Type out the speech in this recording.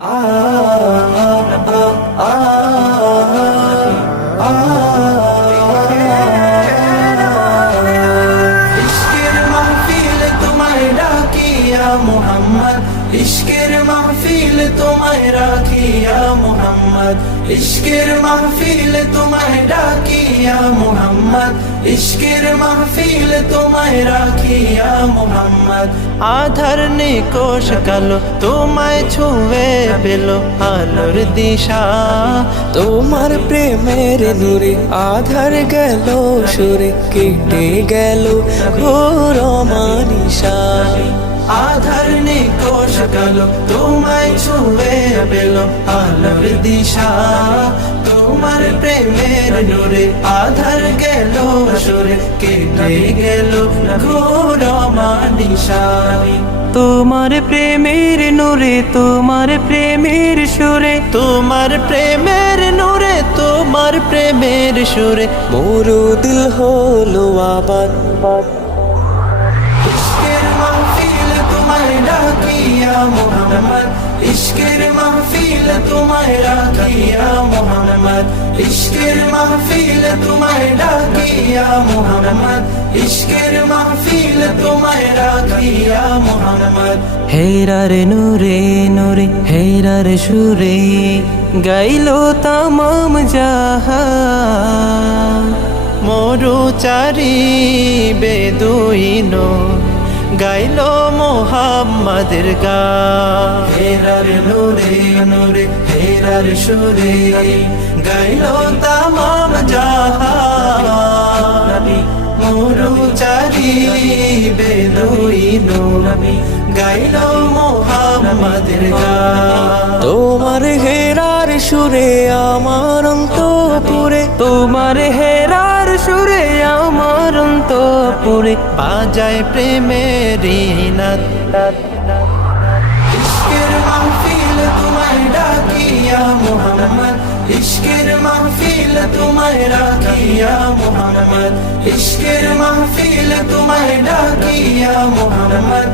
ইশকের ইশকের মাহফিল তোমায় রাখিয়া মোহাম্মদ। ইশকের মাহফিল তোমায় ডাকিয়া মোহাম্মদ। ইশকের মাহফিল তোমায় রাখিয়া মোহাম্মদ। আধার নিকোষ কালো তোমায় ছুঁয়ে পেল আলোর দিশা। তোমার প্রেমের নূরে আধার গেল, সুরে কেটে গেল ঘোর মানিসা নিকোষ কালো তোমায় ছুঁয়ে পেল আলোর দিশা। তোমার প্রেমের নূরে আধার গেল, সুরে কেটে গেল ঘোর মানিসা তোমার প্রেমের নূরে, তোমার প্রেমের সুরে। তোমার প্রেমের নূরে, তোমার প্রেমের সুরে। মোরো দিল হলো মাহফিল তোমায় ডাকিয়া মোহাম্মদ, ইশকের মাহফিল তোমায় রাখিয়া মোহাম্মদ, ইশকের মাহফিল তোমায় ডাকিয়া মোহাম্মদ, ইশকের মাহফিল তোমায় রাখিয়া মোহাম্মদ। হেরার নূরে নূরে হেরার সুরে, গাইলো তামাম জাহান মরুচারি বেদুইনো গাইল মোহাম্মদের গা। হেরার নূরে নূরে হেরার সুরে গাইল তামাম জাহানি। মরুচারি বেদুইনো গাইল মোহাম্মদের গা। তোমার হেরার সুরে আমার অন্তপুরে। তোমার হেরার সুরে আমার পুরে বাজায় প্রেমের ইশকের মাহফিল তোমায় ডাকিয়া মোহাম্মদ। ইশকের মাহফিল তোমায় রাখিয়া মোহাম্মদ।